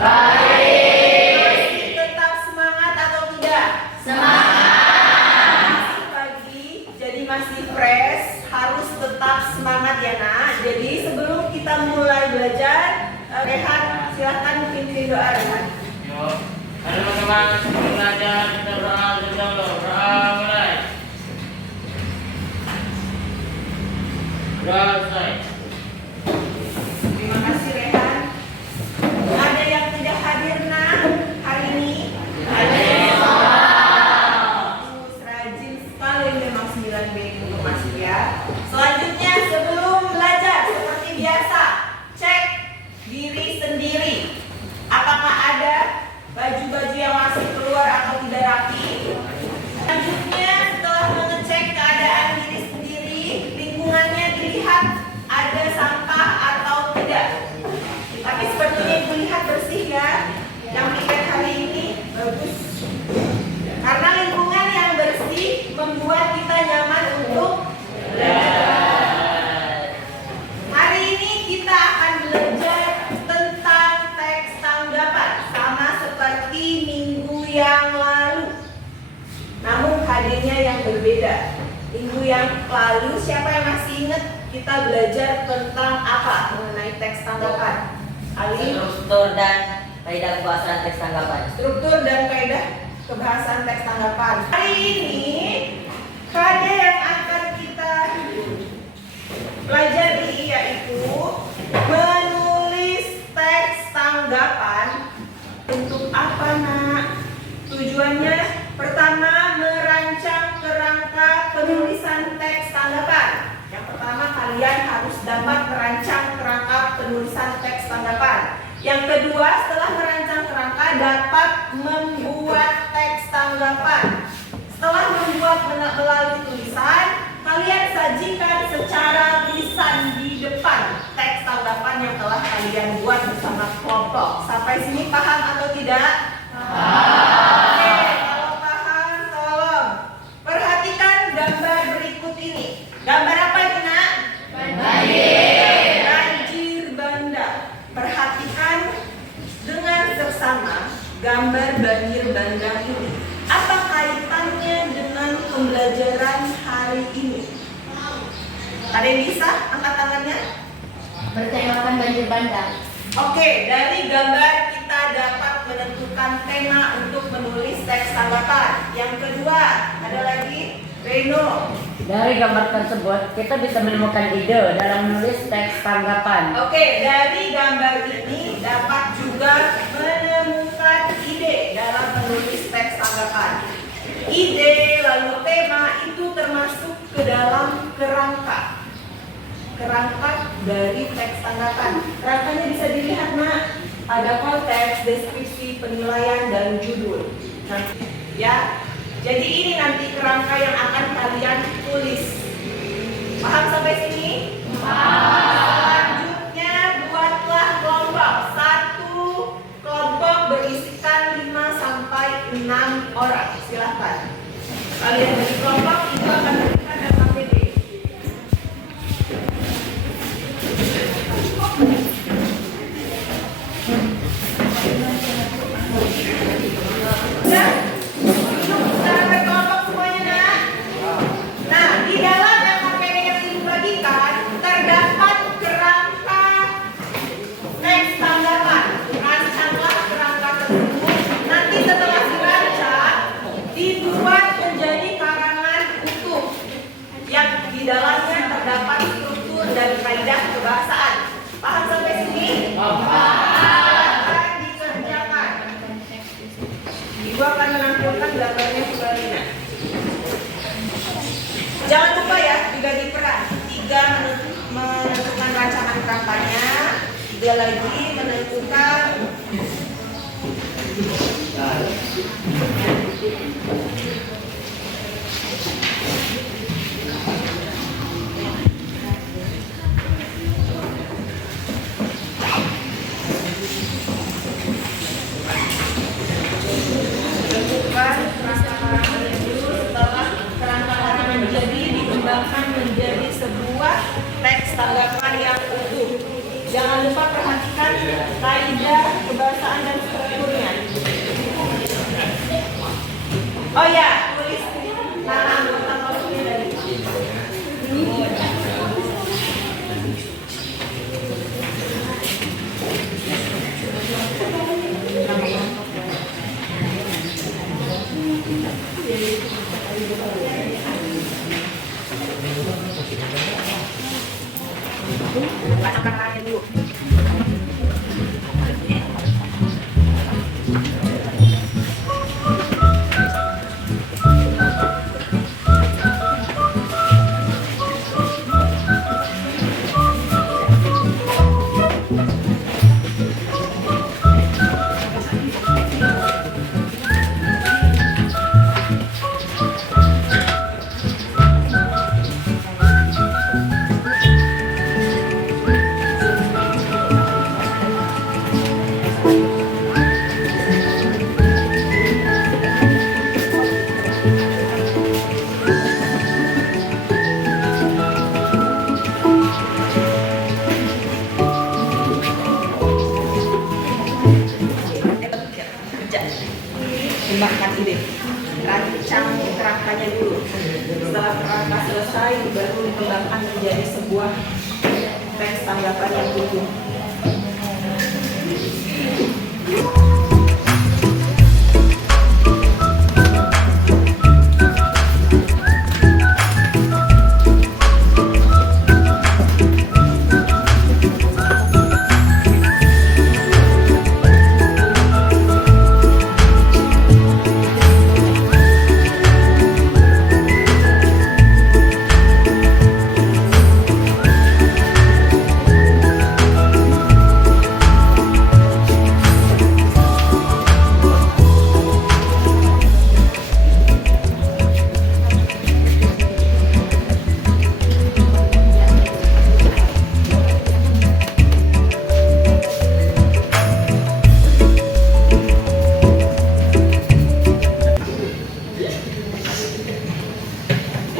Masih tetap semangat atau tidak? Semangat. Masih pagi, jadi masih fresh, harus tetap semangat ya nak. Jadi sebelum kita mulai belajar, Rehan silahkan pimpin doa Rehan. Yuk, ada teman-teman sebelum belajar kita berdoa dulu. Berdoa mulai. Berdoa selesai. Terima kasih Rehan. Ada yang tidak hadir nak hari ini? Rajin sekali memang 9B untuk masuk ya. Selanjutnya sebelum belajar seperti biasa, cek diri sendiri. Apakah ada baju-baju yang masih keluar atau tidak rapi? Selanjutnya setelah mengecek keadaan diri sendiri, lingkungannya dilihat ada sampah atau tidak. Tapi sepertinya ibu lihat bersih ya. Yang piket hari ini bagus. Karena lingkungan yang bersih membuat kita nyaman untuk belajar. Hari ini kita akan belajar tentang teks tanggapan sama seperti minggu yang lalu. Namun hadirnya yang berbeda. Minggu yang lalu siapa yang masih ingat kita belajar tentang apa mengenai teks tanggapan? Ali? Struktur dan kaidah kebahasaan teks tanggapan. Struktur dan kaidah kebahasaan teks tanggapan. Hari ini kaidah yang akan kita pelajari yaitu menulis teks tanggapan. Untuk apa nak? Tujuannya pertama merancang kerangka penulisan teks tanggapan. Yang pertama kalian harus dapat merancang kerangka penulisan teks tanggapan. Yang kedua setelah merancang kerangka dapat membuat teks tanggapan. Setelah membuat melalui tulisan, kalian sajikan secara lisan di depan teks tanggapan yang telah kalian buat bersama kelompok. Sampai sini paham atau tidak? Oke, kalau paham tolong perhatikan gambar berikut ini. Gambar apa ini nak? Banjir bandang. Perhatikan dengan seksama gambar banjir bandang ini. Apa kaitannya dengan pembelajaran hari ini? Ada yang bisa angkat tangannya? Bertemakan banjir bandang. Oke, dari gambar kita dapat menentukan tema untuk menulis teks tanggapan. Yang kedua, ada lagi Reno. Dari gambar tersebut, kita bisa menemukan ide dalam menulis teks tanggapan. Oke, dari gambar ini dapat juga menemukan ide dalam menulis teks tanggapan. Ide lalu tema itu termasuk ke dalam kerangka dari teks tanggapan. Kerangkanya bisa dilihat nak, ada konteks, deskripsi, penilaian, dan judul. Nanti ya. Jadi ini nanti kerangka yang akan kalian tulis. Paham sampai sini? Selanjutnya buatlah kelompok. Satu kelompok berisikan 5 sampai 6 orang. Silakan. Kalian beri kelompok itu akan berikan data PD. Dibuat menjadi karakter Oh ya, tulis nama anggota kelompoknya dari bacakan aja dulu. Kembangkan ide, rancang kerangkanya dulu. Setelah kerangka selesai, baru dikembangkan menjadi sebuah teks tanggapan yang utuh.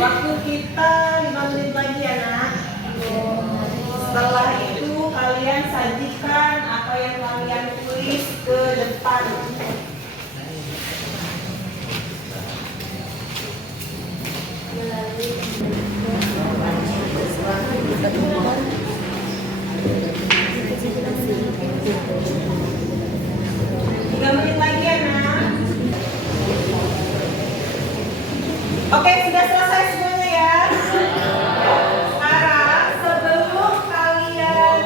Waktu kita 5 menit lagi ya nak. Setelah itu kalian sajikan apa yang kalian tulis ke depan. Tiga menit lagi ya nak. Oke, sudah selesai semuanya ya. Sekarang sebelum kalian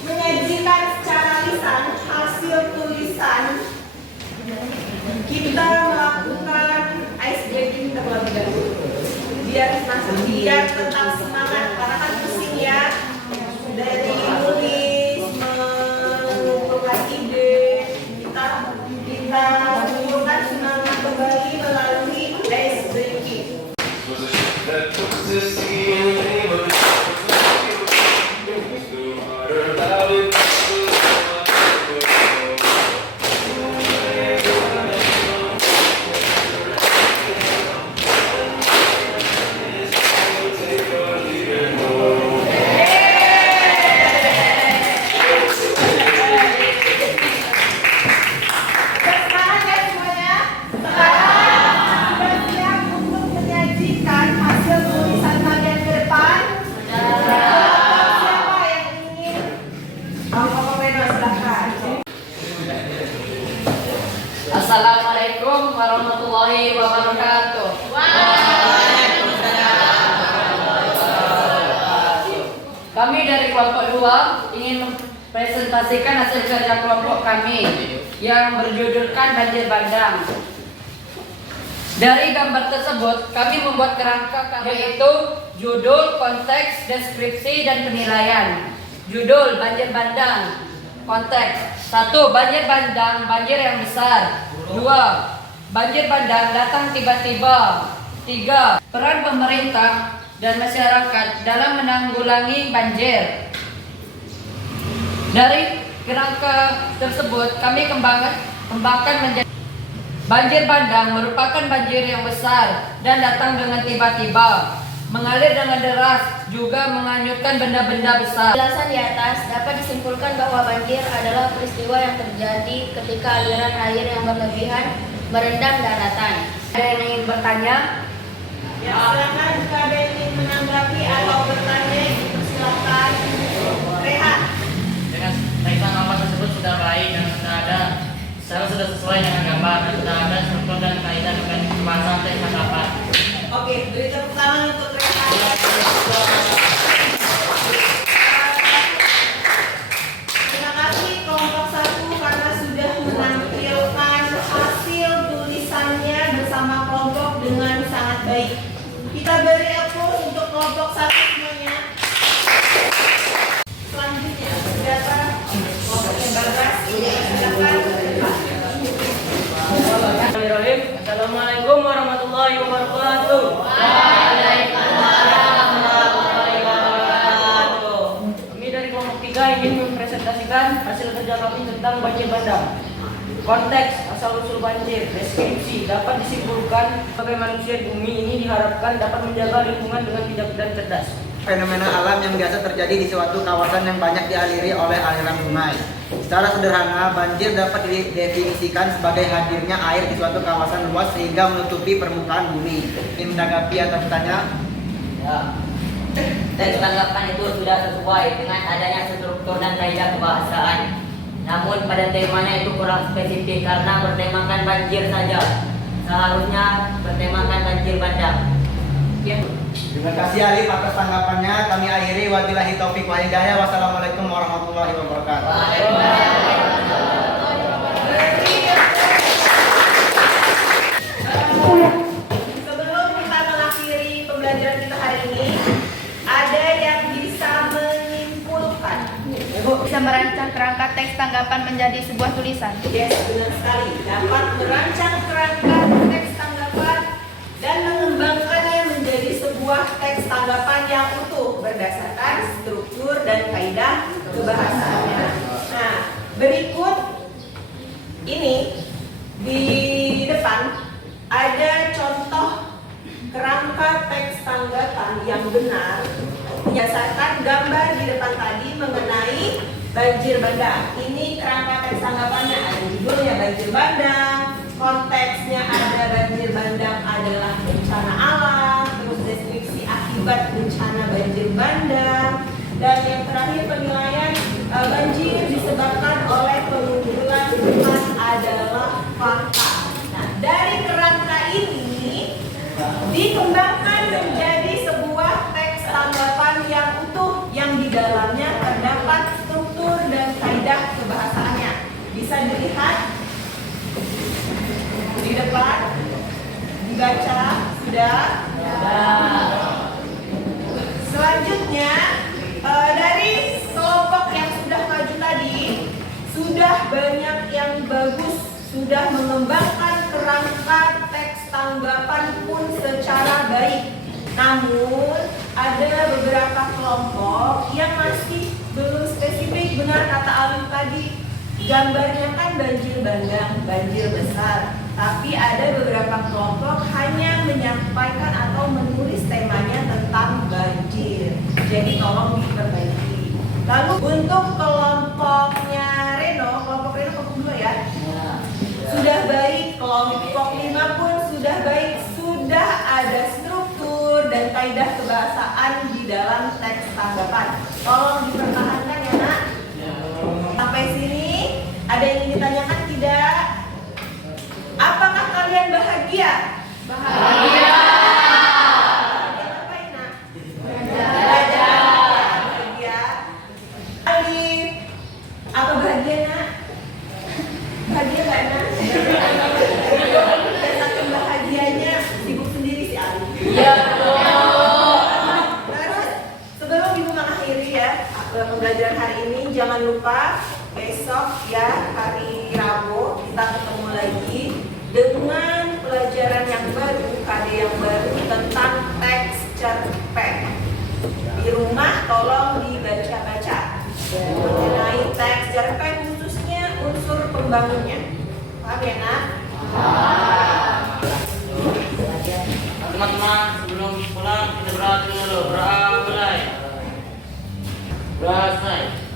menyajikan secara lisan hasil tulisan, kita melakukan ice breaking terlebih dahulu. Biar tetap semangat karena kan pusing ya. Dari nulis, mengumpulkan ide, kita kumpulkan semangat kembali melalui ice breaking. Sekarang ya semuanya. Sekarang sudah siap untuk menyajikan hasil tulisan kalian ke depan. Siapa yang ingin? Bapak Weno silakan. Assalamualaikum warahmatullahi wabarakatuh. Kami dari kelompok 2 ingin mempresentasikan hasil kerja kelompok kami yang berjudulkan Banjir Bandang. Dari gambar tersebut, kami membuat kerangka yaitu judul, konteks, deskripsi, dan penilaian. Judul Banjir Bandang. Konteks 1. Banjir bandang, banjir yang besar. 2. Banjir bandang datang tiba-tiba. 3. Peran pemerintah dan masyarakat dalam menanggulangi banjir. Dari kerangka tersebut kami kembangkan menjadi banjir bandang merupakan banjir yang besar dan datang dengan tiba-tiba, mengalir dengan deras, juga menghanyutkan benda-benda besar. Penjelasan di atas dapat disimpulkan bahwa banjir adalah peristiwa yang terjadi ketika aliran air yang berlebihan merendam daratan. Ada yang ingin bertanya? Ya, silakan jika ada yang ingin menanggapi atau bertanya, silakan. Rehat. Dengan teks tanggapan tersebut sudah baik dan sudah ada sudah sesuai dengan gambar dan sudah ada struktur dan kaidah dengan pembahasan teks tanggapan. Oke, beri tepuk tangan untuk Rehat. Terima kasih kelompok 1 karena sudah menampilkan hasil tulisannya bersama kelompok dengan sangat baik. Kita beri applause untuk kelompok 1 semuanya. Selanjutnya, berapa kelompoknya Bagas? Silakan. Bismillahirrahmanirrahim. Assalamualaikum warahmatullahi wabarakatuh. Waalaikumsalam warahmatullahi wabarakatuh. Kami dari kelompok 3 ingin mempresentasikan hasil kerja kami tentang banjir bandang. Konteks asal-usul banjir, deskripsi dapat disimpulkan sebagai manusia di bumi ini diharapkan dapat menjaga lingkungan dengan bijak dan cerdas. Fenomena alam yang biasa terjadi di suatu kawasan yang banyak dialiri oleh aliran sungai. Secara sederhana, banjir dapat didefinisikan sebagai hadirnya air di suatu kawasan luas sehingga menutupi permukaan bumi. Ingin menanggapi atau bertanya? Ya. Teks tanggapan itu sudah sesuai dengan adanya struktur dan kaidah kebahasaan. Namun pada temanya itu kurang spesifik karena bertemakan banjir saja. Seharusnya bertemakan banjir bandang. Ya. Terima kasih Alif atas tanggapannya. Kami akhiri, wabillahi taufik wal hidayah. Wassalamualaikum warahmatullahi wabarakatuh. Sebelum kita mengakhiri pembelajaran kita hari ini, ada yang bisa menyimpulkan. Ibu bisa merancang kerangka teks tanggapan menjadi sebuah tulisan. Yes, benar sekali. Dapat merancang kerangka teks tanggapan dan mengembangkannya menjadi sebuah teks tanggapan yang utuh berdasarkan struktur dan kaidah kebahasaannya. Nah, berikut ini di depan ada contoh kerangka teks tanggapan yang benar berdasarkan gambar di depan tadi mengenai banjir bandang. Ini kerangka teks tanggapannya, ada judulnya banjir bandang, konteksnya ada banjir bandang adalah bencana alam, terus deskripsi akibat bencana banjir bandang, dan yang terakhir penilaian banjir disebabkan oleh pengumpulan hutan adalah fakta. Nah, dari kerangka ini dikembangkan menjadi sebuah teks tanggapan yang utuh yang di dalamnya terdapat struktur dan kaidah kebahasaannya. Bisa dilihat di depan, dibaca sudah. Selanjutnya dari kelompok yang sudah maju tadi sudah banyak yang bagus, sudah mengembangkan kerangka teks tanggapan pun secara baik. Namun ada beberapa kelompok yang masih belum spesifik. Benar kata Alif tadi, gambarnya kan banjir bandang, banjir besar. Tapi ada beberapa kelompok hanya menyampaikan atau menulis temanya tentang banjir. Jadi tolong diperbaiki. Lalu untuk kelompoknya Reno, kelompok 2 ya. Sudah baik, kelompok 5 pun sudah baik, sudah ada struktur dan kaidah kebahasaan di dalam teks tanggapan. Tolong dipertahankan ya nak. Sampai sini ada yang ingin ditanyakan tidak? Apakah kalian bahagia? Bahagia. Ngapain nak? Belajar. Bahagia. Alif, apa bahagia nak? Bahagia gak nak? Dan saking bahagianya sibuk sendiri si Alif. Iya. Terus sebelum ibu mengakhiri ya pembelajaran hari ini, jangan lupa besok ya hari Rabu kita ketemu lagi dengan pelajaran yang baru, KD yang baru tentang teks cerpen. Di rumah tolong dibaca-baca mengenai teks cerpen, khususnya unsur pembangunnya. Paham ya nak? Teman-teman, sebelum pulang kita berdoa dulu. Doa mulai. Doa selesai.